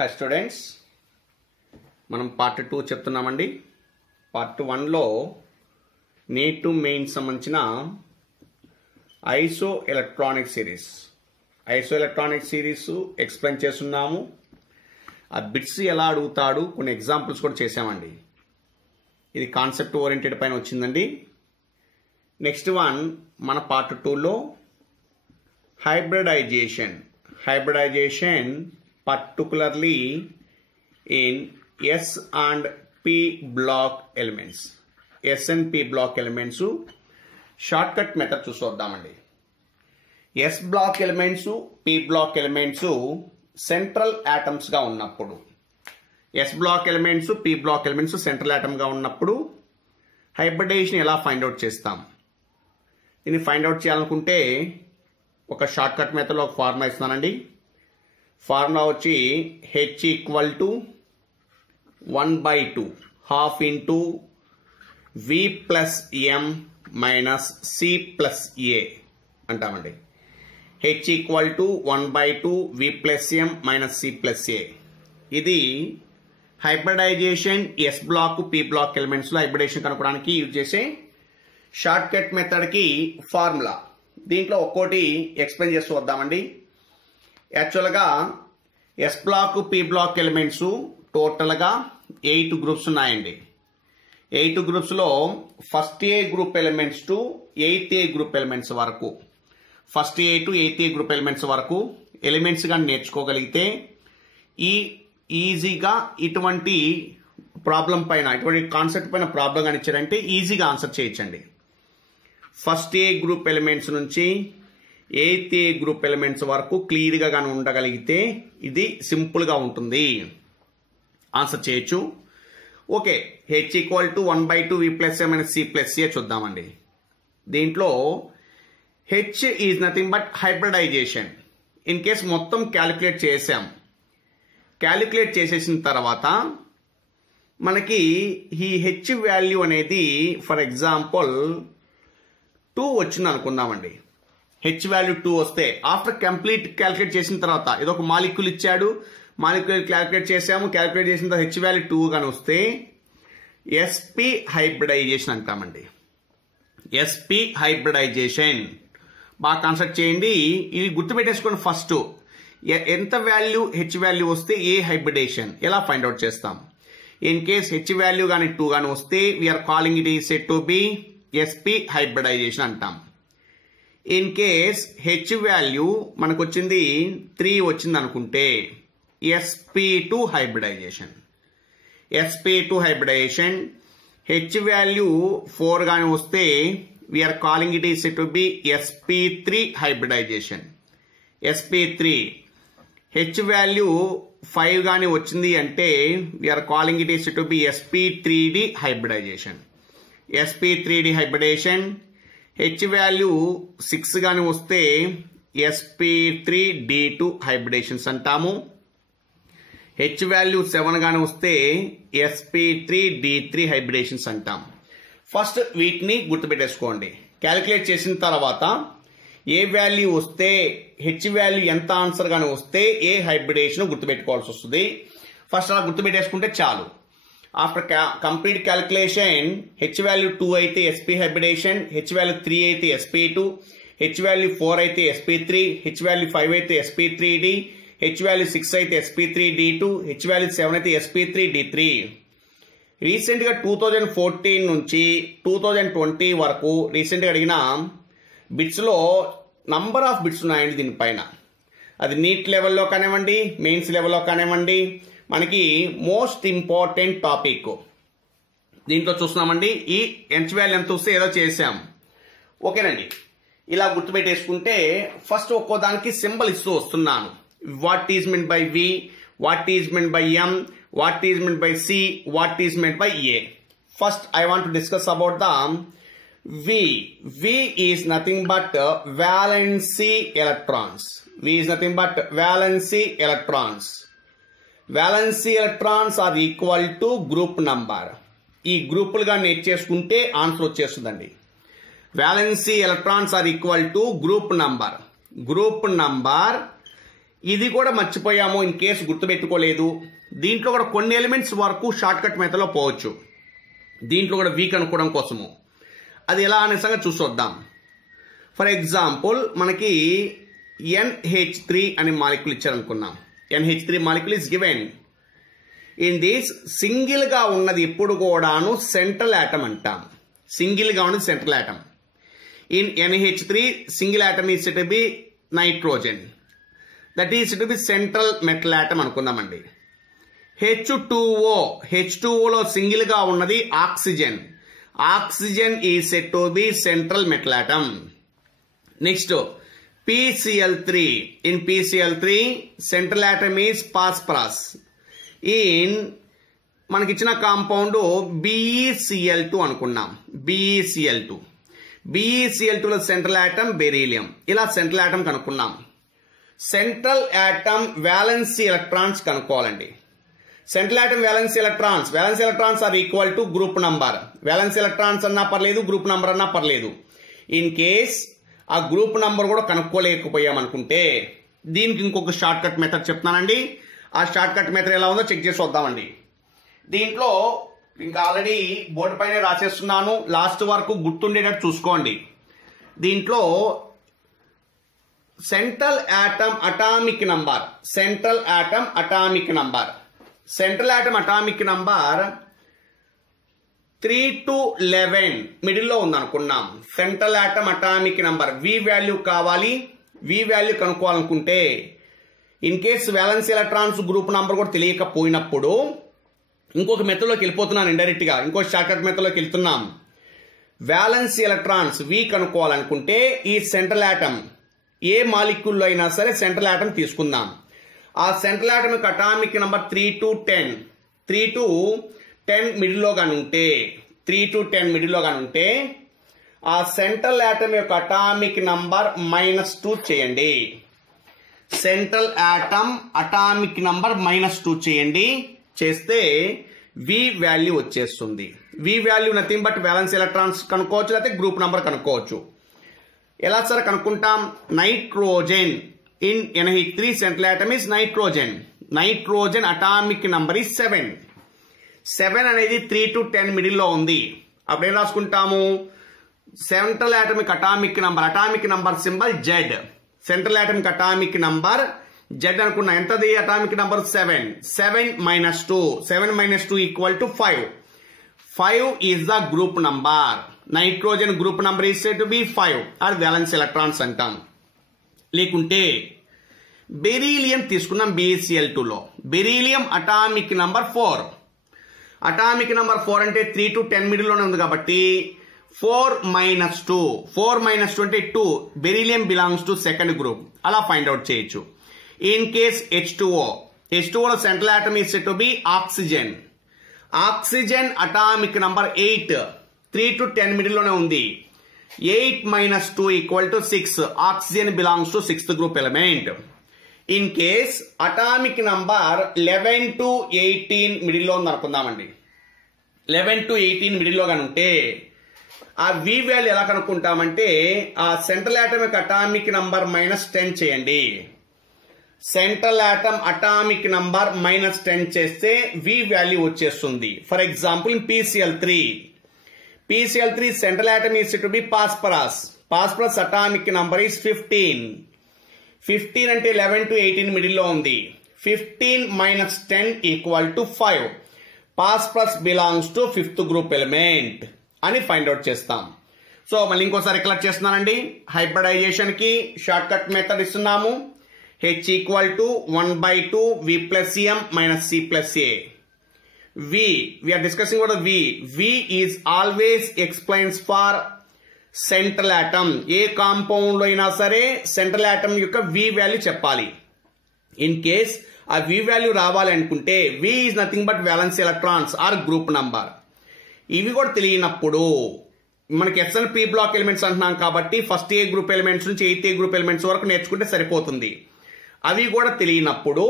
Hi students, మనం part 2 చెప్తున్నామండి. Part 1లో నీట్ టు మెయిన్ సంబంధించిన ఐసో ఎలక్ట్రానిక్ సిరీస్ ఎక్స్ప్లెయిన్ చేస్తున్నాము. ఆ బిట్స్ ఎలా అడుగుతాడు కొన్ని ఎగ్జాంపుల్స్ కూడా చేసామండి. ఇది కాన్సెప్ట్ ఓరియంటెడ్ పైన వచ్చిందండి. నెక్స్ట్ వన్ మన పార్ట్ 2లో hybridization particularly in S and P block elements. S and P block elements shortcut method చూద్దామండి. S block elements, P block elements central atoms గా ఉన్నప్పుడు, S block elements, P block elements central atom గా ఉన్నప్పుడు hybridisation ఎలా find out చేస్తాం? దీన్ని find out చేయాలనుకుంటే ఒక షార్ట్ కట్ మెథడ్లో ఒక ఫార్ములా ఇస్తున్నానండి. ఫార్ములా వచ్చి H equal to 1/2 half into V plus M minus C plus A అంటామండి. H equal to 1/2 V plus M minus C plus A. ఇది hybridisation S block P block elements లో hybridisation కనుక్కోవడానికి use చేసే short cut method కి formula. దీంట్లో ఒక్కోటి explain చేస్తూ వద్దామండి. యాక్చువల్గా S block P block elements టోటల్గా 8 గ్రూప్స్ ఉన్నాయండి. 8 గ్రూప్స్లో first A group elements to 8th A group elements వరకు, first A to 8th A group elements వరకు ఎలిమెంట్స్ కానీ నేర్చుకోగలిగితే ఈజీగా ఇటువంటి ప్రాబ్లం పైన, ఇటువంటి కాన్సెప్ట్ పైన ప్రాబ్లం కానీ ఇచ్చారంటే ఈజీగా ఆన్సర్ చేయొచ్చండి. ఫస్ట్ ఏ గ్రూప్ ఎలిమెంట్స్ నుంచి 8th ఏ గ్రూప్ ఎలిమెంట్స్ వరకు క్లియర్గా కానీ ఉండగలిగితే ఇది సింపుల్గా ఉంటుంది, ఆన్సర్ చేయొచ్చు. Okay, H equal to 1/2 V plus M C plus A చూద్దామండి. దీంట్లో H is nothing but hybridization. In case మొత్తం క్యాలిక్యులేట్ చేసాం, క్యాలిక్యులేట్ చేసేసిన తర్వాత మనకి ఈ H వాల్యూ అనేది ఫర్ ఎగ్జాంపుల్ 2 వచ్చింది అనుకుందామండి. H వాల్యూ 2 వస్తే ఆఫ్టర్ కంప్లీట్ క్యాలిక్యులేట్ చేసిన తర్వాత ఏదో ఒక మాలిక్యూల్ ఇచ్చాడు, మాలిక్యూల్ క్యాలిక్యులేట్ చేసాము, క్యాలిక్యులేట్ చేసిన తర్వాత H వాల్యూ 2 కానీ వస్తే SP హైబ్రిడైజేషన్ అంటామండి. SP హైబ్రిడైజేషన్ బాగా కాన్సెప్ట్ చేయండి. ఇది గుర్తుపెట్టేసుకోండి. ఫస్ట్ ఎంత వాల్యూ H వాల్యూ వస్తే ఏ హైబ్రిడేషన్ ఎలా ఫైండ్ అవుట్ చేస్తాం. ఇన్ కేస్ H వాల్యూ కానీ 2 కానీ వస్తే we're calling it is set to be SP hybridization అంటాం. ఇన్ కేస్ H వాల్యూ మనకు వచ్చింది 3 వచ్చింది అనుకుంటే SP2 hybridisation. SP2 hybridisation. H value 4 కానీ వస్తే we're calling it is set to be SP3 hybridization. SP3. H value 5 కానీ వచ్చింది అంటే we're calling it is set to be SP3D hybridization. SP3D hybridization. H value 6 కానీ వస్తే SP3D2 హైబ్రిడేషన్స్ అంటాము. H value 7 కానీ వస్తే SP3D3 హైబ్రిడేషన్స్ అంటాం. ఫస్ట్ వీటిని గుర్తుపెట్టేసుకోండి. క్యాలిక్యులేట్ చేసిన తర్వాత ఏ వాల్యూ వస్తే H వాల్యూ ఎంత ఆన్సర్ కానీ వస్తే ఏ హైబ్రిడేషన్ గుర్తుపెట్టుకోవాల్సి వస్తుంది. ఫస్ట్ అలా గుర్తుపెట్టేసుకుంటే చాలు. After complete calculation H value 2 అయితే SP హైబ్రిడేషన్, H వాల్యూ 3 అయితే SP2, H వాల్యూ 4 అయితే SP3, H వాల్యూ 5 అయితే SP3D, H వాల్యూ 6 అయితే SP3D2, H వాల్యూ 7 అయితే SP3D3. రీసెంట్గా 2014 నుంచి 2020 వరకు రీసెంట్గా అడిగిన బిట్స్లో నంబర్ ఆఫ్ బిట్స్ ఉన్నాయండి దీనిపైన. అది నీట్ లెవెల్లో కానివ్వండి, మెయిన్స్ లెవెల్లో కానివ్వండి, మనకి మోస్ట్ ఇంపార్టెంట్ టాపిక్. దీంట్లో చూస్తున్నామండి ఈ H వాల్యూ ఎంత వస్తే ఏదో చేసాం. ఓకేనండి, ఇలా గుర్తుపెట్టేసుకుంటే ఫస్ట్ ఒక్కో దానికి సింబల్ ఇస్తూ వస్తున్నాను. What is meant by V, what is meant by M, what is meant by C, what is meant by A. First I want to discuss about the V. V is nothing but valency electrons. V is nothing but valency electrons. Valency electrons are equal to group number. ఈ గ్రూపులుగా నేర్చేసుకుంటే answer వచ్చేస్తుందండి. Valency electrons are equal to group number. Group number ఇది కూడా మర్చిపోయాము, in case గుర్తుపెట్టుకోలేదు. దీంట్లో కూడా కొన్ని elements వరకు short cut మెథడ్లో పోవచ్చు. దీంట్లో కూడా వీక్ అనుకోవడం కోసము అది ఎలా అనే సంగతి చూసొద్దాం. ఫర్ ఎగ్జాంపుల్ మనకి NH3 అనే మాలిక్యూల్ ఇచ్చారనుకున్నాం. NH3 molecule is given. In this single గా ఉన్నది ఎప్పుడు కూడాను సెంట్రల్ ఆటమ్ అంటాం. సింగిల్ గా ఉన్నది central atom. In NH3 single atom is to be nitrogen, that is to be central metal atom అనుకుందామండి. H2O లో సింగిల్ గా ఉన్నది oxygen. Oxygen is set to be central metal atom. Next PCl3. In PCl3 central atom is phosphorus. In మనకి ఇచ్చిన compound BeCl2 అనుకున్నాం. BeCl2 లో central atom beryllium. ఇలా central atom కనుక్కున్నాం. సెంట్రల్ ఆటమ్ వ్యాలెన్సీ ఎలక్ట్రాన్స్ కనుక్కోవాలండి. Central atom valency electrons are equal to group number. Valency electrons అన్నా పర్లేదు, group number అన్నా పర్లేదు. ఇన్ కేస్ ఆ గ్రూప్ నంబర్ కూడా కనుక్కోలేకపోయామనుకుంటే దీనికి ఇంకొక షార్ట్ కట్ మెథడ్ చెప్తున్నానండి. ఆ షార్ట్ కట్ మెథడ్ ఎలా ఉందో చెక్ చేసి వద్దామండి. దీంట్లో ఇంకా ఆల్రెడీ బోర్డు పైన రాసేస్తున్నాను, లాస్ట్ వరకు గుర్తుండేటట్టు చూసుకోండి. దీంట్లో central atom atomic number 3 to 11 మిడిల్లో ఉందనుకున్నాం. Central atom atomic number V value కావాలి. వి వాల్యూ కనుక్కోవాలనుకుంటే in case valence electrons group number కూడా తెలియకపోయినప్పుడు ఇంకొక మెథడ్లోకి వెళ్ళిపోతున్నాను. ఇండైరెక్ట్ గా ఇంకో షార్ట్కట్ మెథడ్లోకి వెళ్తున్నాం. వ్యాలెన్స్ ఎలక్ట్రాన్స్ వి కనుక్కోవాలనుకుంటే ఈ సెంట్రల్ ఆటమ్ ఏ మాలిక్యూల్లో అయినా సరే సెంట్రల్ ఆటమ్ తీసుకుందాం. ఆ సెంట్రల్ ఆటమ్ యొక్క అటామిక్ నంబర్ 3 to 10 మిడిల్లో గాని ఉంటే 3 to 10 మిడిల్లో గాని ఉంటే ఆ సెంట్రల్ ఆటమ్ యొక్క అటామిక్ నంబర్ -2 చేయండి. సెంట్రల్ ఆటమ్ అటామిక్ నంబర్ -2 చేయండి. చేస్తే వి వాల్యూ వచ్చేస్తుంది. V value nothing but valence electrons కనుక్కోవచ్చు, లేకపోతే గ్రూప్ నంబర్ కనుక్కోవచ్చు. ఎలా సార్ కనుక్కుంటాం? Nitrogen in NH3 central atom is nitrogen atomic number is 7 అనేది 3 to 10 మిడిల్లో ఉంది. అప్పుడు ఏం రాసుకుంటాము? Central atomic atomic number symbol Z. Central atomic atomic number Z అనుకున్నా. ఎంతది atomic number? 7 minus 2 equal to 5 is the group number. Nitrogen group number is said to be 5. అది violence electrons అంటాం. లేకుంటే బెరీలియం తీసుకున్నాం. BeCl2 లో beryllium atomic number 4. Atomic number 4 అంటే 3 to 10 మిడిల్లోనే ఉంది కాబట్టి 4 minus 2 అంటే 2. Beryllium belongs to second group. అలా ఫైండ్ అవుట్ చేయొచ్చు. ఇన్ కేస్ H2O లో central atom is said to B oxygen atomic number 8. 3 to 10 మిడిల్లోనే ఉంది. 8 minus 2 equal to 6. Oxygen belongs to sixth group element. In case atomic number 11 to 18 మిడిల్లో ఉంది అనుకుందామండి. 11 to 18 మిడిల్లో గాని ఉంటే ఆ వి వాల్యూ ఎలా కనుక్కుంటామంటే ఆ సెంట్రల్ ఆటమ్ యొక్క అటామిక్ నంబర్ -10 చేయండి. సెంట్రల్ ఆటమ్ అటామిక్ నంబర్ -10 చేస్తే వి వాల్యూ వచ్చేస్తుంది. For example PCl3 central atom is to be phosphorus atomic number is 15 అంటే 11 to 18 మిడిల్లో ఉంది. 15 minus 10 equal to 5. phosphorus belongs to fifth group element అని find out చేస్తాం. So మళ్ళీ ఇంకోసారి recollect చేస్తున్నానండి. హైబ్రిడైజేషన్ కి షార్ట్ కట్ మెథడ్ ఇస్తున్నాము. H equal to 1/2 V plus M minus C plus A. We are discussing about the V is always explains for central atom. ఏ compound లో అయినా సరే సెంట్రల్ ఆటమ్ యొక్క వి వాల్యూ చెప్పాలి. In case ఆ V value రావాలి అనుకుంటే V is nothing but valence electrons or group number. ఇవి కూడా తెలియనప్పుడు మనకి SN P బ్లాక్ ఎలిమెంట్స్ అంటున్నాం కాబట్టి ఫస్ట్ ఏ గ్రూప్ ఎలిమెంట్స్ నుంచి 8th గ్రూప్ ఎలిమెంట్స్ వరకు నేర్చుకుంటే సరిపోతుంది. అవి కూడా తెలియనప్పుడు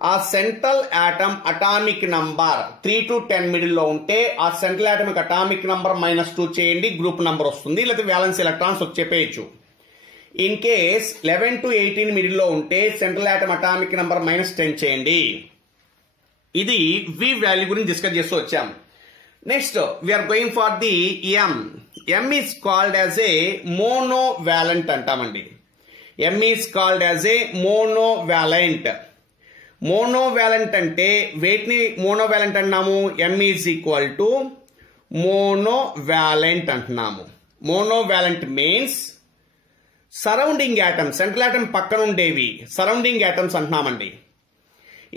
ఆ central atom atomic number 3 to 10 మిడిల్లో ఉంటే ఆ సెంట్రల్ ఆటమిక్ అటామిక్ నంబర్ -2 చేయండి, గ్రూప్ నంబర్ వస్తుంది. లేకపోతే వ్యాలెన్స్ ఎలక్ట్రాన్స్ చెప్పేయచ్చు. ఇన్ కేస్ 11 to 18 మిడిల్లో ఉంటే సెంట్రల్ ఆటమ్ అటామిక్ నంబర్ -10 చేయండి. ఇది వి వాల్యూ గురించి డిస్కస్ చేస్తూ వచ్చాం. Next we are going for the M. M is called as a monovalent అంటామండి. M is called as a monovalent. Monovalent అంటే వేటిని మోనోవాలెంట్ అంటున్నాము? M is equal to monovalent అంటున్నాము. Monovalent means surrounding atoms, central atom పక్కన ఉండేవి surrounding atoms అంటున్నామండి.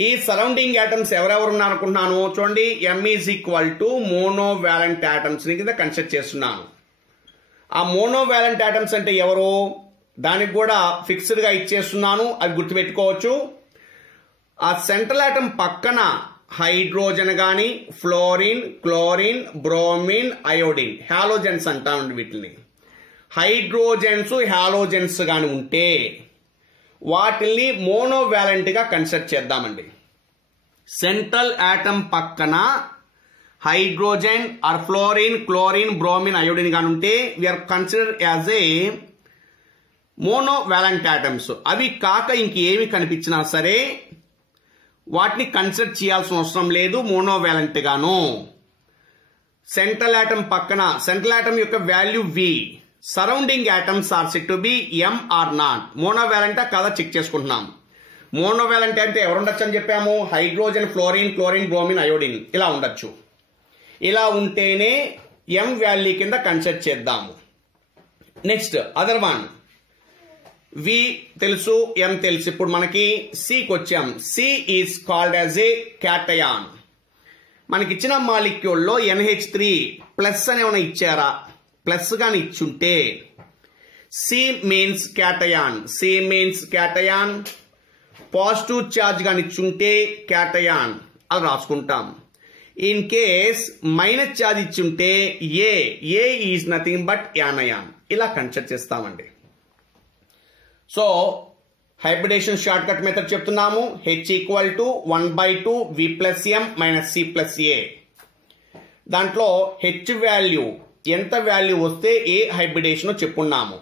ఈ surrounding atoms ఎవరెవరు ఉన్నారు అనుకుంటున్నాను చూడండి. M is equal to monovalent atoms కింద కన్సిడర్ చేస్తున్నాను. ఆ మోనోవాలెంట్ యాటమ్స్ అంటే ఎవరు? దానికి కూడా ఫిక్స్డ్ గా ఇచ్చేస్తున్నాను, అది గుర్తుపెట్టుకోవచ్చు. ఆ సెంట్రల్ యాటమ్ పక్కన హైడ్రోజన్ గాని, fluorine, chlorine, bromine, iodine, halogens అంటామండి. వీటిని హైడ్రోజన్స్, హాలోజన్స్ గాని ఉంటే వాటిని మోనోవాలెంట్ గా కన్సిడర్ చేద్దామండి. సెంట్రల్ యాటమ్ పక్కన hydrogen or fluorine, chlorine, bromine, iodine గాని ఉంటే we're consider as a monovalent atoms. అవి కాక ఇంకేమి కనిపించినా సరే వాటిని కన్సిడర్ చేయాల్సిన అవసరం లేదు మోనోవాలెంట్ గాను. సెంట్రల్ యాటమ్ పక్కన సెంట్రల్ యాటమ్ యొక్క value V, surrounding atoms are set to be M or not. Monovalent కాదా చెక్ చేసుకుంటున్నాం. మోనోవాలెంట్ అంటే ఎవరు ఉండొచ్చు అని చెప్పాము? Hydrogen, fluorine, chlorine, bromine, iodine ఇలా ఉండొచ్చు. ఇలా ఉంటేనే ఎం వాల్యూ కింద కన్సిడర్ చేద్దాము. నెక్స్ట్ అదర్ వన్, వి తెలుసు, ఎం తెలుసు. ఇప్పుడు మనకి సికి వచ్చాం. C is called as a cation. మనకి ఇచ్చిన మాలిక్యూల్లో NH3 ప్లస్ అని ఏమైనా ఇచ్చారా? ప్లస్ గాని ఇచ్చుంటే C means cation. C means cation. Positive charge గాని ఇచ్చుంటే క్యాటయాన్ అలా రాసుకుంటాం. ఇన్ కేస్ మైనస్ ఛార్జ్ ఇచ్చుంటే A is nothing but anion ఇలా కన్సిడర్ చేస్తామండి. So hybridisation short cut method చెప్తున్నాము. H equal to 1/2 V plus M minus C plus A. దాంట్లో H value ఎంత వాల్యూ వస్తే ఏ హైబ్రిడేషన్ చెప్పున్నాము.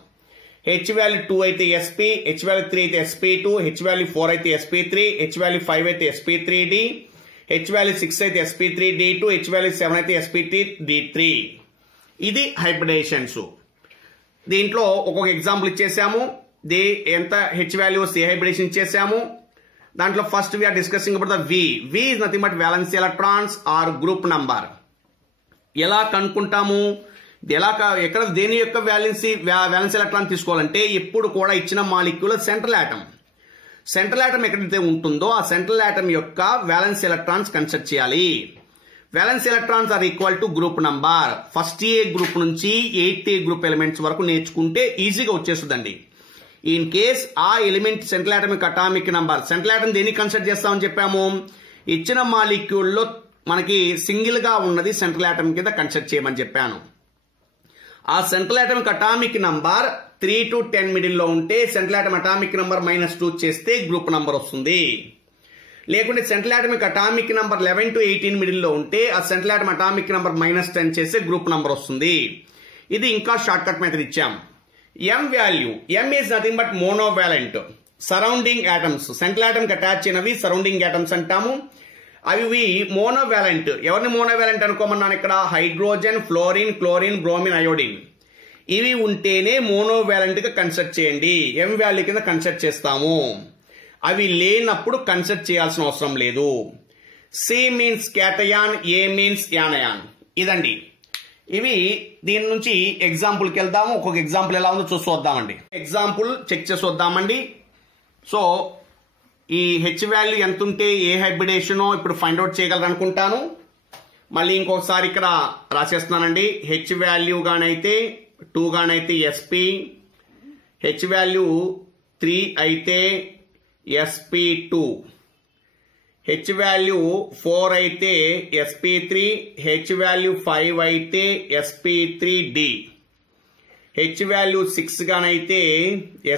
H వాల్యూ 2 అయితే SP, H వాల్యూ 3 అయితే SP2, H వాల్యూ 4 అయితే SP3, H వాల్యూ 5 అయితే SP3D, H వాల్యూ 6 అయితే SP3D2, H వాల్యూ 7 అయితే SP3D3. ఇది హైబ్రిడేషన్స్. దీంట్లో ఒక్కొక్క ఎగ్జాంపుల్ ఇచ్చేసాము. ఎంత హెచ్ వాల్యూస్ ఏ హైబ్రిడేషన్ ఇచ్చేసాము. దాంట్లో first we're discussing about the V. V is nothing but valence electrons or group number. ఎలా కనుక్కుంటాము? ఎక్కడ దేని యొక్క వ్యాలెన్స్ ఎలక్ట్రాన్ తీసుకోవాలంటే ఎప్పుడు కూడా ఇచ్చిన మాలిక్యూల్ సెంట్రల్ యాటమ్ ఎక్కడైతే ఉంటుందో ఆ సెంట్రల్ యాటమ్ యొక్క వ్యాలెన్స్ ఎలక్ట్రాన్స్ కన్సిడర్ చేయాలి. Valence electrons are equal to group number. First A group నుంచి 8th గ్రూప్ ఎలిమెంట్స్ వరకు నేర్చుకుంటే ఈజీగా వచ్చేస్తుందండి. ఇన్ కేస్ ఆ element central atomic atomic number, central atom దేనికి కన్సిడర్ చేస్తామని చెప్పాము? ఇచ్చిన మాలిక్యూల్లో మనకి సింగిల్ గా ఉన్నది సెంట్రల్ యాటమ్ కింద కన్సిడర్ చేయమని చెప్పాను. ఆ central atomic atomic number 3 to 10 మిడిల్లో ఉంటే సెంట్రల్ యాటమ్ అటామిక్ నంబర్ -2 చేస్తే గ్రూప్ నంబర్ వస్తుంది. లేకుంటే central atomic atomic number 11 to 18 మిడిల్లో ఉంటే ఆ సెంట్రల్ యాటమ్ అటామిక్ నంబర్ -10 చేస్తే గ్రూప్ నంబర్ వస్తుంది. ఇది ఇంకా షార్ట్ కట్ మెథడ్ ఇచ్చాం. M value, M is nothing but monovalent. Surrounding atoms, central atom కి అటాచ్ అయినవి సరౌండింగ్ యాటమ్స్ అంటాము. అవి మోనోవాలెంట్. ఎవరిని మోనోవాలెంట్ అనుకోమన్నాను ఇక్కడ? Hydrogen, fluorine, chlorine, bromine, iodine. ఇవి ఉంటేనే మోనోవాలెంట్ గా కన్సిడర్ చేయండి. ఎం వాల్యూ కింద కన్సిడర్ చేస్తాము. అవి లేనప్పుడు కన్సిడర్ చేయాల్సిన అవసరం లేదు. సి మీన్స్ క్యాటయాన్, ఏ మీన్స్ యానయాన్. ఇదండి. ఇవి దీని నుంచి ఎగ్జాంపుల్కి వెళ్దాము. ఒక్కొక్క ఎగ్జాంపుల్ ఎలా ఉందో చూద్దామండి. ఎగ్జాంపుల్ చెక్ చేసి వద్దామండి. సో ఈ హెచ్ వాల్యూ ఎంత ఉంటే ఏ హైబ్రిడేషనో ఇప్పుడు ఫైండ్ అవుట్ చేయగలరు అనుకుంటాను. మళ్ళీ ఇంకొకసారి ఇక్కడ రాసేస్తున్నానండి. హెచ్ వాల్యూ గానైతే 2 గానైతే SP, హెచ్ వాల్యూ 3 అయితే SP2, హెచ్ వాల్యూ 4 అయితే SP3, హెచ్ వాల్యూ 5 అయితే SP3D, H value 6 గానైతే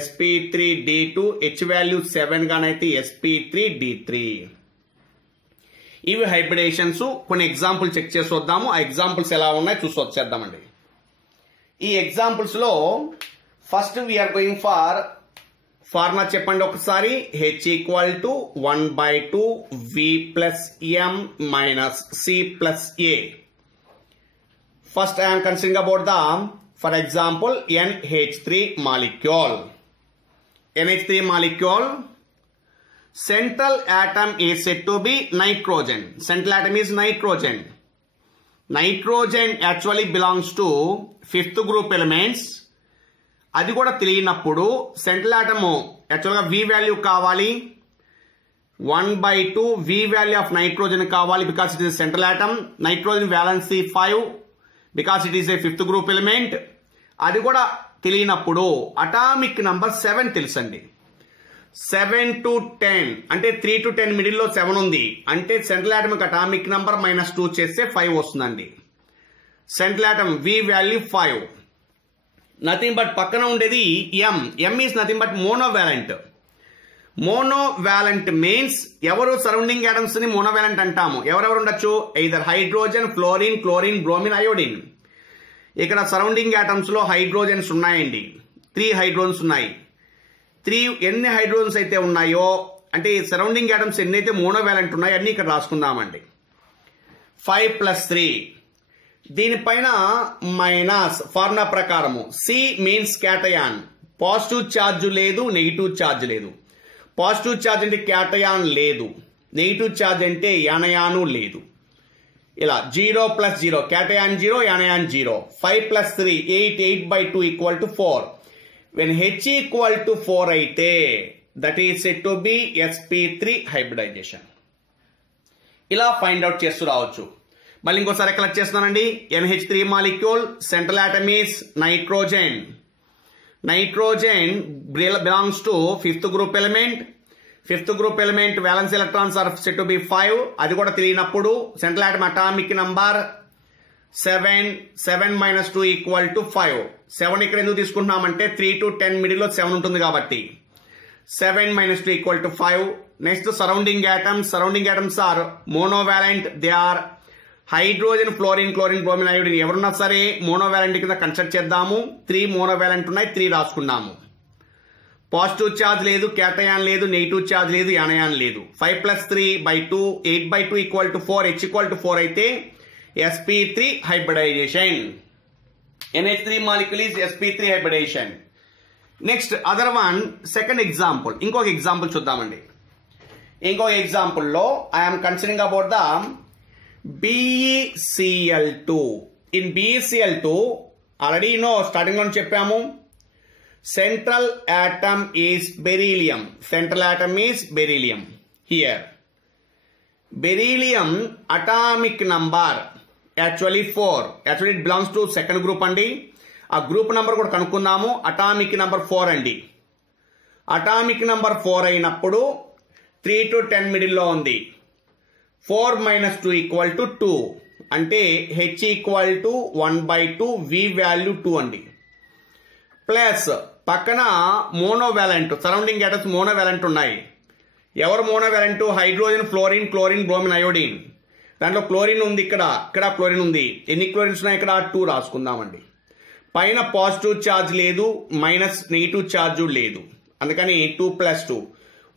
SP3D2, H value 7 గానైతే SP3D3. ఇవి హైబ్రిడేషన్స్. కొన్ని ఎగ్జాంపుల్ చెక్ చేసి వద్దాము. ఆ ఎగ్జాంపుల్స్ ఎలా ఉన్నాయో చూసి వచ్చేద్దామండి. ఈ ఎగ్జాంపుల్స్ లో first we're going for formula చెప్పండి ఒకసారి. H equal to 1/2 V plus M minus C plus A. First I am considering about the, for example, NH3 molecule. NH3 molecule, central atom is said to be nitrogen. Central atom is nitrogen. Nitrogen actually belongs to fifth group elements. అది కూడా తెలియనప్పుడు central atom యాక్చువల్గా V value కావాలి, 1/2 V value of nitrogen కావాలి, because it is central atom. Nitrogen valency 5 because it is a fifth group element. అది కూడా తెలియనప్పుడు atomic number 7 తెలుసండి. 7 to 10 అంటే 3 to 10 మిడిల్లో 7 ఉంది అంటే సెంట్రల్ ఆటమ్ అటామిక్ నంబర్ -2 చేస్తే 5 వస్తుందండి. Central atom V value 5. Nothing but పక్కన ఉండేది M. M is nothing but monovalent. Monovalent means ఎవరు సరౌండింగ్ ఆటమ్స్ ని మోనోవాలెంట్ అంటాము. ఎవరెవరు ఉండొచ్చు? Either hydrogen, fluorine, chlorine, bromine, iodine. ఇక్కడ సరౌండింగ్ ఆటమ్స్ లో హైడ్రోజన్స్ ఉన్నాయండి. 3 హైడ్రోజన్స్ ఉన్నాయి. 3 ఎన్ని హైడ్రోజన్స్ అయితే ఉన్నాయో అంటే సరౌండింగ్ ఆటమ్స్ ఎన్నైతే మోనోవాలెంట్ ఉన్నాయో అన్ని ఇక్కడ రాసుకుందామండి. 5 + 3. దీనిపైన మైనస్ ఫార్ములా ప్రకారము. C means cation. Positive charge లేదు, నెగిటివ్ ఛార్జ్ లేదు. పాజిటివ్ ఛార్జ్ అంటే క్యాటయాన్ లేదు, నెగిటివ్ ఛార్జ్ అంటే యానయాను లేదు. ఇలా 0 + 0 cation 0, యానయాన్ 0. 5 + 3 8. 8/2 = 4. When H equal to 4 అయితే that is said to be sp3 hybridization. ఇలా ఫైండ్ అవుట్ చేస్తూ రావచ్చు. మళ్ళీ ఇంకోసారి కలెక్ట్ చేస్తున్నానండి. NH3 molecule, central atom is nitrogen. Nitrogen belongs to fifth group element. Fifth group element valence electrons are said to be 5. అది కూడా తెలియనప్పుడు central atom atomic number 7. 7 - 2 = 5. 7 ఇక్కడ ఎందుకు తీసుకుంటున్నామంటే 3 to 10 మిడిల్లో 7 ఉంటుంది కాబట్టి 7 - 2 = 5. Next surrounding atoms. Surrounding atoms are monovalent. They are hydrogen, fluorine, chlorine, bromine, iodine. ఎవరున్నా సరే మోనోవాలెంట్ కింద కన్సిడర్ చేద్దాము. 3 మోనోవాలెంట్ ఉన్నాయి, 3 రాసుకున్నాము. పాజిటివ్ ఛార్జ్ లేదు, క్యాటయాన్ లేదు, నెగిటివ్ ఛార్జ్ లేదు, యానయాన్ లేదు. 5 + 3/2 8/2 = 4. H = 4 అయితే sp3 hybridization. NH3 molecule is sp3 hybridization. Next other one, second example. ఇంకొక ఎగ్జాంపుల్ చూద్దామండి. ఇంకొక ఎగ్జాంపుల్ లో I'm considering about the BeCl2. In BeCl2 already starting లో చెప్పాము. Central atom is beryllium. Central atom is beryllium. Here beryllium atomic number actually 4. Actually it belongs to second group అండి. ఆ group number కూడా కనుక్కుందాము. Atomic number 4 అండి. Atomic number 4 అయినప్పుడు 3 to 10 మిడిల్లో ఉంది. 4 - 2 = 2 అంటే H = 1/2 V వాల్యూ 2 అండి. ప్లస్ పక్కన మోనోవాలెంట్, సరౌండింగ్ ఆటమ్స్ మోనోవాలెంట్ ఉన్నాయి. ఎవరు monovalent? Hydrogen, fluorine, chlorine, bromine, iodine. దాంట్లో క్లోరిన్ ఉంది, ఇక్కడ క్లోరిన్ ఉంది. ఎన్ని క్లోరిన్స్ ఉన్నాయి? ఇక్కడ 2 రాసుకుందామండి. పైన పాజిటివ్ ఛార్జ్ లేదు, మైనస్ నెగిటివ్ ఛార్జ్ లేదు. అందుకని 2 + 2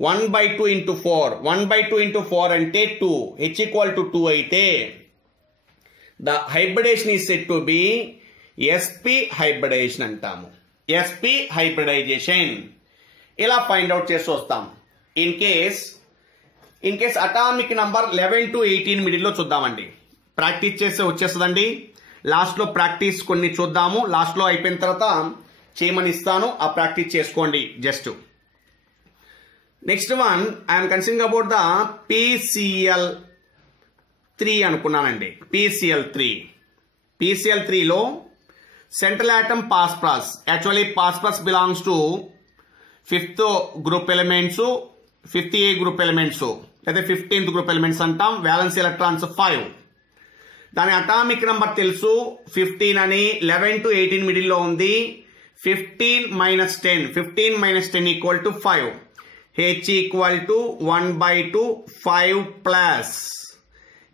1/2 × 4. 1/2 × 4 అంటే 2. H = 2 అయితే the hybridization is said to be sp hybridization అంటాము. sp hybridization. ఇలా ఫైండ్ అవుట్ చేసి వస్తాం. In case atomic number 11 to 18 మిడిల్లో చూద్దామండి. ప్రాక్టీస్ చేస్తే వచ్చేస్తుందండి. లాస్ట్ లో ప్రాక్టీస్ కొన్ని చూద్దాము. లాస్ట్ లో అయిపోయిన తర్వాత చేయమని ఇస్తాను, ఆ ప్రాక్టీస్ చేసుకోండి just. Next one I'm considering about the PCl3 అనుకున్నానండి. PCl3 లో central atom phosphorus. Actually phosphorus belongs to fifth group elements, 5th A group elements లేదా 15th గ్రూప్ ఎలిమెంట్స్ అంటాం. Violence electrons 5. దాని అటామిక్ నంబర్ తెలుసు 15 అని. 11 to 18 మిడిల్లో ఉంది. 15 - 10. 15 - 10 = 5. H = 1/2 5 plus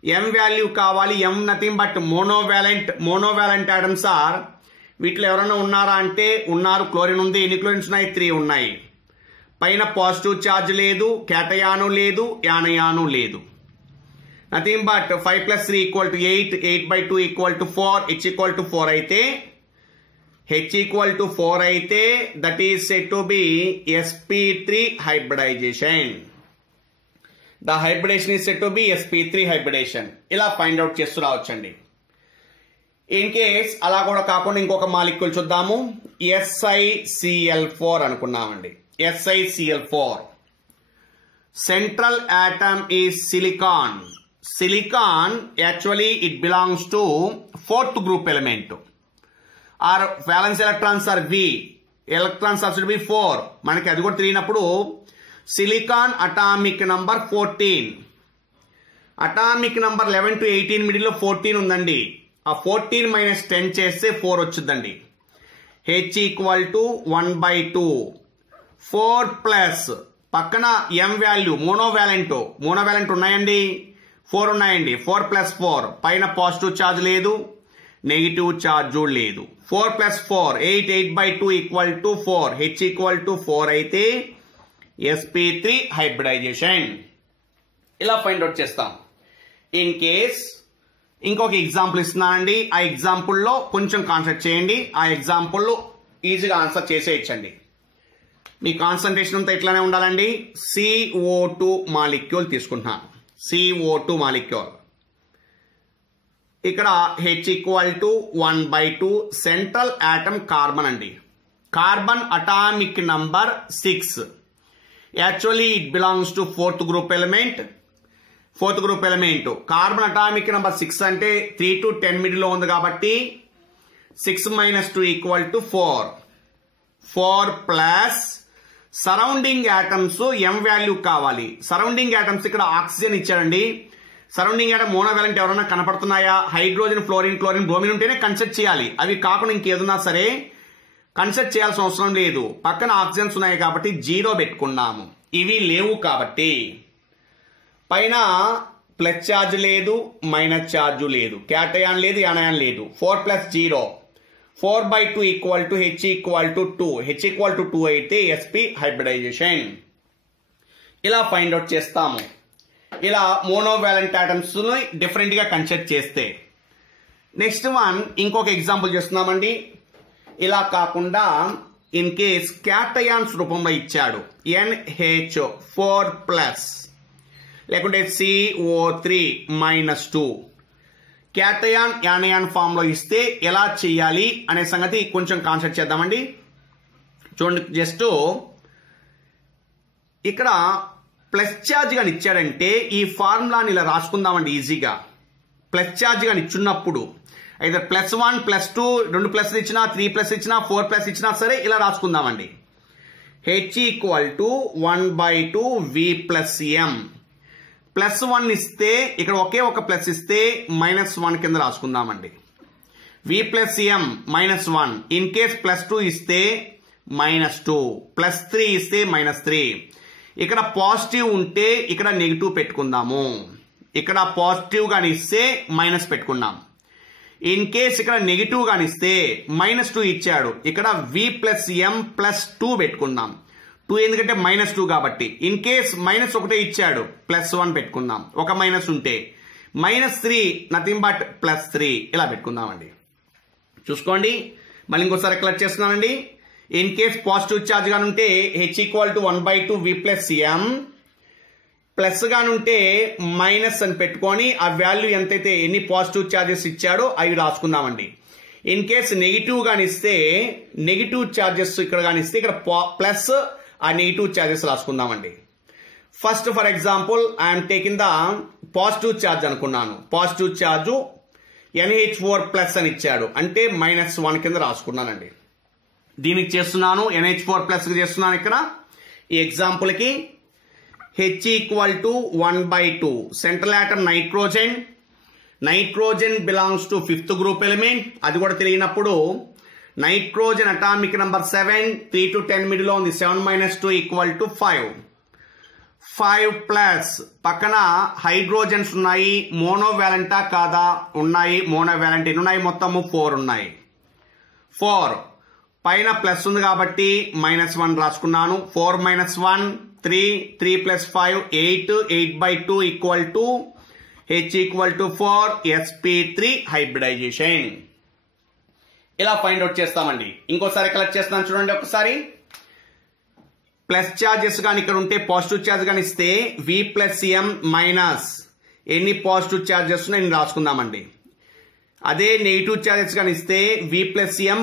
M value కావాలి. M nothing but monovalent. Monovalent atoms are వీటిలో ఎవరైనా ఉన్నారా అంటే ఉన్నారు. క్లోరిన్ ఉంది. ఎన్ని క్లోరిన్స్ ఉన్నాయి? 3 ఉన్నాయి. పైన పాజిటివ్ ఛార్జ్ లేదు, క్యాటయాను లేదు, యానయాను లేదు. నథింగ్ బట్ 5 + 3 = 8, 8/2 = 4, H = 4 అయితే H = 4 అయితే that is said to be sp3 hybridization. The hybridization is said to be sp3 hybridization. ఇలా ఫైండ్ అవుట్ చేస్తూ రావచ్చండి. ఇన్ కేస్ అలా కూడా కాకుండా ఇంకొక మాలిక్యూల్ చూద్దాము. SiCl4 అనుకున్నామండి. SiCl4 central atom is silicon. Silicon actually it belongs to 4th group element. Our valence electrons are V. Electrons are should be 4. మనకి అది కూడా తెలియనప్పుడు silicon atomic number 14. Atomic number 11 to 18 middle లో 14 ఉందండి. ఆ 14 - 10 చేస్తే 4 వచ్చిందండి. H = 1/2. 4 ప్లస్ పక్కన m వాల్యూ మోనోవాలెంట్ ఉన్నాయండి. 4 ఉన్నాయండి. 4 + 4 పైన పాజిటివ్ ఛార్జ్ లేదు, నెగిటివ్ ఛార్జ్ లేదు. 4 + 4 8, 8/2 = 4. H = 4 అయితే sp3 హైబ్రిడైజేషన్. ఇలా ఫైండ్ అవుట్ చేస్తాం. ఇన్ కేస్ ఇంకొక ఎగ్జాంపుల్ ఇస్తున్నానండి. ఆ ఎగ్జాంపుల్లో కొంచెం కాన్సన్ట్రేట్ చేయండి. ఆ ఎగ్జాంపుల్లో ఈజీగా ఆన్సర్ చేసేయచ్చండి. మీ కాన్సన్ట్రేషన్ అంతా ఇట్లానే ఉండాలండి. CO2 మాలిక్యూల్ తీసుకుంటున్నాను. CO2 మాలిక్యూల్ ఇక్కడ H = 1/2. సెంట్రల్ ఆటమ్ కార్బన్ అండి. Carbon atomic number 6. Actually it belongs to 4th group element. 4th group element carbon atomic number 6 అంటే 3 to 10 మిడిల్ లో ఉంది కాబట్టి 6 - 2 = 4. 4 plus surrounding atoms m value కావాలి. Surrounding atoms ఇక్కడ oxygen ఇచ్చాడండి. Surrounding atom monovalent ఎవరైనా కనపడుతున్నాయా? Hydrogen, fluorine, bromine ఉంటేనే consider చేయాలి. అవి కాకుండా ఇంకేదన్నా సరే కన్సిడర్ చేయాల్సిన అవసరం లేదు. పక్కన ఆక్సిజన్స్ ఉన్నాయి కాబట్టి 0 పెట్టుకున్నాము. ఇవి లేవు కాబట్టి పైన ప్లస్ ఛార్జ్ లేదు, మైనస్ ఛార్జ్ లేదు, క్యాటయాన్ లేదు, యానయాన్ లేదు. 4 + 0 4/2 = H = 2. H = 2 అయితే sp హైబ్రిడైజేషన్. ఇలా ఫైండ్ అవుట్ చేస్తాము. ఇలా మోనోవాలెంట్ ఆటమ్స్ డిఫరెంట్ గా కన్సిడర్ చేస్తే. నెక్స్ట్ వన్ ఇంకొక ఎగ్జాంపుల్ చేస్తున్నామండి. ఇలా కాకుండా ఇన్ కేస్ క్యాటయాన్స్ రూపంలో ఇచ్చాడు. NH4+ లేకుంటే CO3-2 క్యాటయాన్ యానయాన్ ఫామ్ లో ఇస్తే ఎలా చేయాలి అనే సంగతి కొంచెం కాన్సెప్ట్ చేద్దామండి. చూడండి, జస్ట్ ఇక్కడ ప్లస్ ఛార్జ్ గాని ఇచ్చాడంటే ఈ ఫార్ములాని ఇలా రాసుకుందామండి ఈజీగా. ప్లస్ ఛార్జ్ గాని ఇచ్చున్నప్పుడు అయితే +1 +2 2 ప్లస్ ఇచ్చినా 3 ప్లస్ ఇచ్చినా 4 ప్లస్ ఇచ్చినా సరే ఇలా రాసుకుందామండి. H = 1/2 V + M. +1 ఇస్తే ఇక్కడ ఒకే ఒక ప్లస్ ఇస్తే -1 కింద రాసుకుందామండి. V + M -1. ఇన్ కేస్ +2 ఇస్తే -2, +3 ఇస్తే -3. ఇక్కడ పాజిటివ్ ఉంటే ఇక్కడ నెగిటివ్ పెట్టుకుందాము. ఇక్కడ పాజిటివ్ గాని ఇస్తే మైనస్ పెట్టుకున్నాం. ఇన్ కేస్ ఇక్కడ నెగిటివ్ గాని ఇస్తే -2 ఇచ్చాడు. ఇక్కడ V + M +2 పెట్టుకుందాం. 2 ఎందుకంటే -2 కాబట్టి. ఇన్ కేస్ -1 ఇచ్చాడు, +1 పెట్టుకుందాం. ఒక మైనస్ ఉంటే -3 నథింగ్ బట్ +3 ఇలా పెట్టుకుందామండి. చూసుకోండి, మళ్ళీ ఇంకోసారి కలెక్ట్ చేస్తున్నానండి. ఇన్ కేస్ పాజిటివ్ ఛార్జ్ గానుంటే H = 1/2 V + M. ప్లస్ గానుంటే మైనస్ అని పెట్టుకొని ఆ వాల్యూ ఎంతైతే ఎన్ని పాజిటివ్ ఛార్జెస్ ఇచ్చాడో అవి రాసుకుందామండి. ఇన్ కేస్ నెగిటివ్ గానిస్తే నెగిటివ్ ఛార్జెస్ ఇక్కడ గానిస్తే ఇక్కడ ప్లస్ ఆ నెగిటివ్ ఛార్జెస్ రాసుకుందామండి. First for example I'm taking the positive charge అనుకున్నాను. పాజిటివ్ ఛార్జ్ NH4+ అని ఇచ్చాడు అంటే -1 కింద రాసుకున్నానండి. దీనికి చేస్తున్నాను, NH4+ చేస్తున్నాను. ఇక్కడ ఈ ఎగ్జాంపుల్ కి H = 1/2 central atom nitrogen. Nitrogen belongs to 5th group element. అది కూడా తెలియనప్పుడు nitrogen atomic number 7 3 to 10 middle లో ఉంది. 7 - 2 = 5. 5 ప్లస్ పక్కన హైడ్రోజన్స్ ఉన్నాయి. మోనోవాలెంటా కాదా? ఉన్నాయి, మోనోవాలెంట్. ఎన్ని ఉన్నాయి? మొత్తము 4 ఉన్నాయి. 4 పైన ప్లస్ ఉంది కాబట్టి -1 రాసుకున్నాను. 4 - 1 3 3 + 5 8 8/2 equal to H equal to 4 sp3 hybridization. ఇలా ఫైండ్ అవుట్ చేస్తామండి. ఇంకోసారి కలెక్ట్ చేస్తాను చూడండి. ఒకసారి ప్లస్ ఛార్జెస్ కానీ ఇక్కడ ఉంటే పాజిటివ్ ఛార్జ్ కానీ ఇస్తే V + M మైనస్ ఎన్ని పాజిటివ్ ఛార్జెస్ నేను రాసుకుందామండి. అదే నెగిటివ్ ఛార్జెస్ కానీ ఇస్తే V + M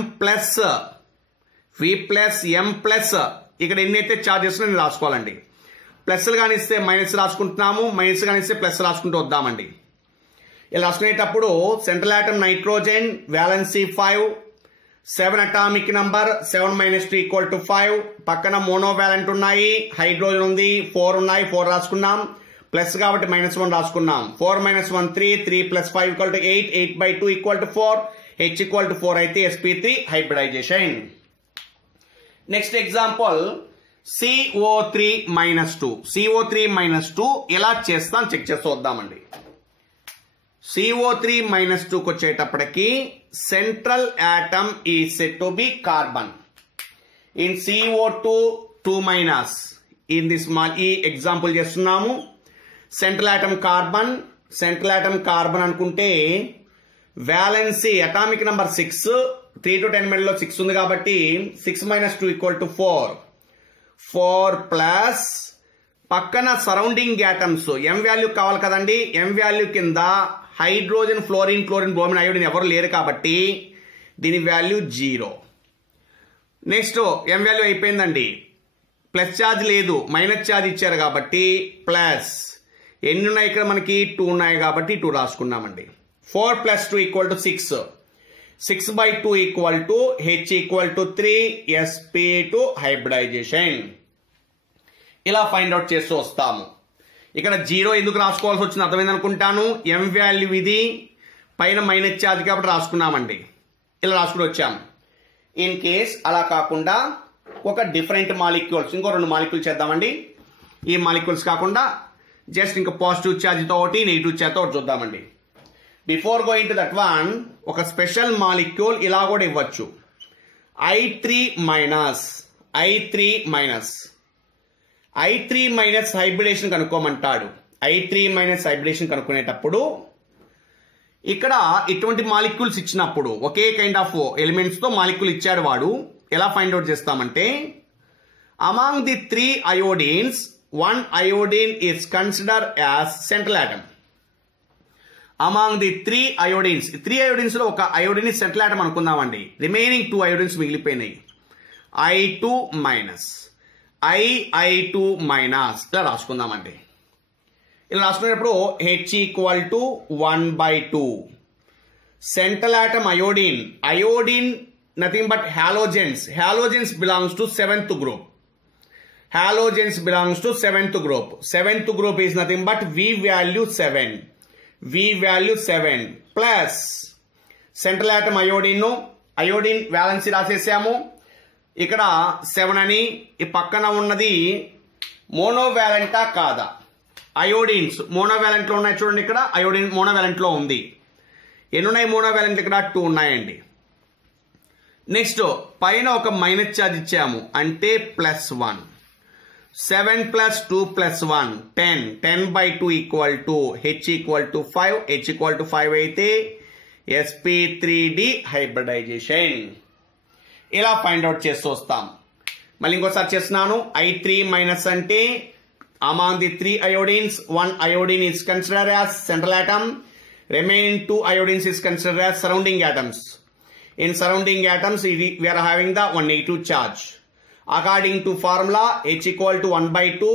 ప్లస్ ఇక్కడ ఎన్నైతే ఛార్జెస్ నేను రాసుకోవాలండి. ప్లస్లు కానీ ఇస్తే మైనస్ రాసుకుంటున్నాము, మైనస్ కానీ ఇస్తే ప్లస్ రాసుకుంటూ వద్దామండి. ఇలా రాసుకునేటప్పుడు central atom nitrogen valency 5 7 atomic number 7 - 2 = 5 పక్కన మోనోవాలెంట్ ఉన్నాయి, హైడ్రోజన్ ఉంది 4 ఉన్నాయి 4 రాసుకున్నాం, ప్లస్ కాబట్టి -1 రాసుకున్నాం. 4 - 1 3 3 + 5 = 8 8/2 = 4 H = 4 అయితే sp3 hybridisation. Next example CO3 - 2 CO3 - 2 ఎలా చేస్తాం చెక్ చేసి చూద్దామండి. CO3 - 2 కి వచ్చేటప్పటికి central atom is said to B carbon. In CO2 2- in this ఈ ఎగ్జాంపుల్ చేస్తున్నాము. సెంట్రల్ ఆటమ్ కార్బన్ అనుకుంటే వ్యాలెన్సీ అటామిక్ నంబర్ 6 3 to 10 మధ్యలో 6 ఉంది కాబట్టి 6 - 2 = 4 4 ప్లస్ పక్కన సరౌండింగ్ ఆటమ్స్ M వాల్యూ కావాలి కదండి. M వాల్యూ కింద hydrogen fluorine chlorine bromine iodine ఎవరు లేరు కాబట్టి దీని వాల్యూ 0. నెక్స్ట్ M వాల్యూ అయిపోయిందండి. ప్లస్ ఛార్జ్ లేదు, మైనస్ ఛార్జ్ ఇచ్చారు కాబట్టి ప్లస్ ఎన్ని ఉన్నాయి ఇక్కడ మనకి 2 ఉన్నాయి కాబట్టి 2 రాసుకున్నామండి. 4 + 2 = 6 6/2 = H = 3 sp2 హైబ్రిడైజేషన్. ఇలా ఫైండ్ అవుట్ చేస్తూ వస్తాము. ఇక్కడ 0 ఎందుకు రాసుకోవాల్సి వచ్చింది అర్థమైంది అనుకుంటాను. M వాల్యూ ఇది, పైన మైనస్ ఛార్జ్ కాబట్టి రాసుకున్నామండి. ఇలా రాసుకుని వచ్చాము. ఇన్ కేస్ అలా కాకుండా ఒక డిఫరెంట్ మాలిక్యూల్స్ ఇంకో 2 మాలిక్యూల్స్ చేద్దామండి. ఈ మాలిక్యూల్స్ కాకుండా జస్ట్ ఇంకా పాజిటివ్ ఛార్జ్ తోటి నెగిటివ్ ఛార్జ్ తోటి చూద్దామండి. Before going to that one ఒక స్పెషల్ మాలిక్యూల్ ఇలా కూడా ఇవ్వచ్చు. I3- hybridisation కనుక్కోమంటాడు. I3- హైబ్రిడేషన్ కనుక్కునేటప్పుడు ఇక్కడ ఇటువంటి మాలిక్యూల్స్ ఇచ్చినప్పుడు ఒకే కైండ్ ఆఫ్ ఎలిమెంట్స్ తో మాలిక్యూల్ ఇచ్చాడు వాడు. ఎలా ఫైండ్ అవుట్ చేస్తామంటే among the 3 iodines 1 iodine is considered as central atom. Among the 3 iodines లో ఒక iodine సెంట్రల్ ఆటమ్ అనుకుందామండి. రిమైనింగ్ 2 iodines మిగిలిపోయినాయి. I2- ఇలా రాసుకుందామండి. ఇలా రాసుకునేటప్పుడు H = 1/2 central atom iodine nothing but halogens belongs to 7th group. Seventh group is nothing but V value 7 plus central atom iodine valency రాసేసాము. ఇక్కడ 7 అని ఈ పక్కన ఉన్నది మోనోవాలెంటా కాదా? అయోడిన్స్ మోనోవాలెంట్ లో ఉన్నాయి చూడండి. ఇక్కడ అయోడిన్ మోనోవాలెంట్ లో ఉంది. ఎన్ని ఉన్నాయి మోనోవాలెంట్? ఇక్కడ 2 ఉన్నాయండి. నెక్స్ట్ పైన ఒక మైనస్ ఛార్జ్ ఇచ్చాము అంటే +1 7 + 2 + 1 10 10/2 = H = 5 H = 5 అయితే sp3d హైబ్రిడైజేషన్. ఇలా ఫైండ్ అవుట్ చేస్తూ వస్తాం. మళ్ళీ ఇంకోసారి చేస్తున్నాను. I3- అంటే among the 3 iodines 1 iodine is considered as central atom, remaining 2 iodines is considered as surrounding atoms. In surrounding atoms we are having the one negative charge. According to formula H = 1/2,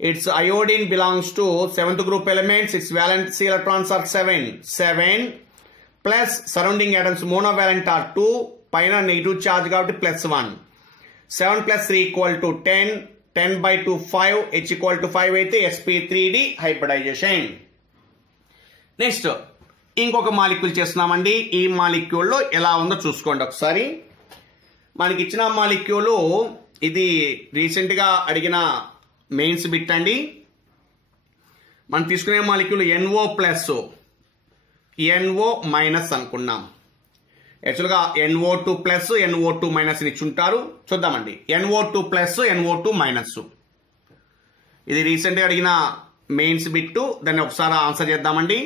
its iodine belongs to 7th group elements, its valency electrons are 7 plus surrounding atoms monovalent are 2, పైన negative charge కాబట్టి +1 7 + 3 = 10 10/2 5 H = 5 అయితే sp3d hybridisation. Next ఇంకొక molecule చేస్తున్నామండి. ఈ మాలిక్యూల్లో ఎలా ఉందో చూసుకోండి ఒకసారి. మనకి ఇచ్చిన మాలిక్యూల్ ఇది రీసెంట్ గా అడిగిన మెయిన్స్ బిట్ అండి. మనం తీసుకునే మాలిక్యూల్ NO+ NO- అనుకున్నాం. యాక్చువల్గా NO2 ప్లస్ NO2 మైనస్ ఇచ్చి ఉంటారు. చూద్దామండి. NO2 ప్లస్ NO2 మైనస్, ఇది రీసెంట్గా అడిగిన మెయిన్స్ బిట్టు. దాన్ని ఒకసారి ఆన్సర్ చేద్దామండి.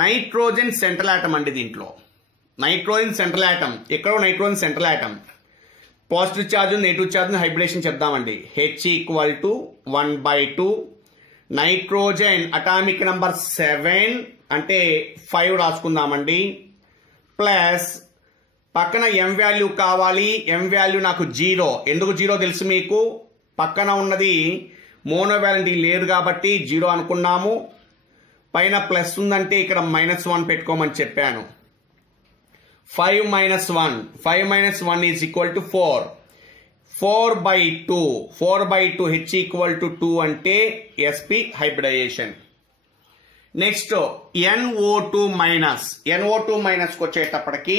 నైట్రోజన్ సెంట్రల్ ఆటమ్ అండి. దీంట్లో నైట్రోజన్ సెంట్రల్ ఆటమ్, ఎక్కడో nitrogen central atom, positive charge negative charge hybridisation చెప్దామండి. H=1/2. నైట్రోజన్ అటామిక్ నంబర్ 7 అంటే 5 రాసుకుందామండి. ప్లస్ పక్కన M వాల్యూ కావాలి. M వాల్యూ నాకు 0. ఎందుకు 0 తెలుసు మీకు? పక్కన ఉన్నది మోనోవాలెంట్ లేదు కాబట్టి 0 అనుకున్నాము. పైన ప్లస్ ఉందంటే ఇక్కడ -1 పెట్టుకోమని చెప్పాను. 5 - 1, 5 - 1 ఈజ్ ఈక్వల్ టు 4. 4/2, 4/2 H=2 అంటే sp hybridization. Next NO2 minus, NO2 మైనస్కి వచ్చేటప్పటికి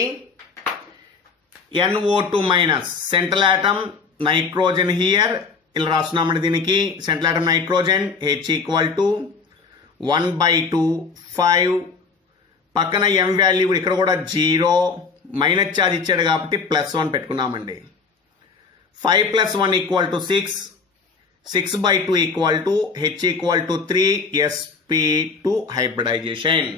NO2 minus central atom nitrogen here, ఇలా రాస్తున్నామండి. దీనికి సెంట్రల్ ఆటమ్ నైట్రోజన్ H=1/2, 5. పక్కన M వాల్యూ ఇక్కడ కూడా 0, మైనస్ ఛార్జ్ ఇచ్చాడు కాబట్టి +1 పెట్టుకున్నామండి. 5 + 1 = 6, 6/2 H=3, sp2 హైబ్రిడైజేషన్.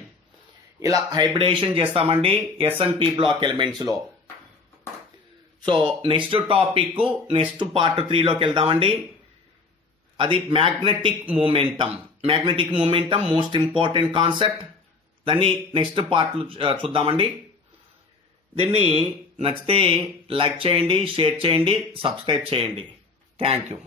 ఇలా హైబ్రిడైజేషన్ చేస్తామండి S&P బ్లాక్ ఎలిమెంట్స్ లో. So next topic, next part 3లోకి వెళ్దామండి. అది magnetic momentum. Magnetic momentum most important concept. దాన్ని నెక్స్ట్ పార్ట్ చూద్దామండి. దీన్ని నచ్చితే లైక్ చేయండి, షేర్ చేయండి, సబ్స్క్రైబ్ చేయండి. Thank you.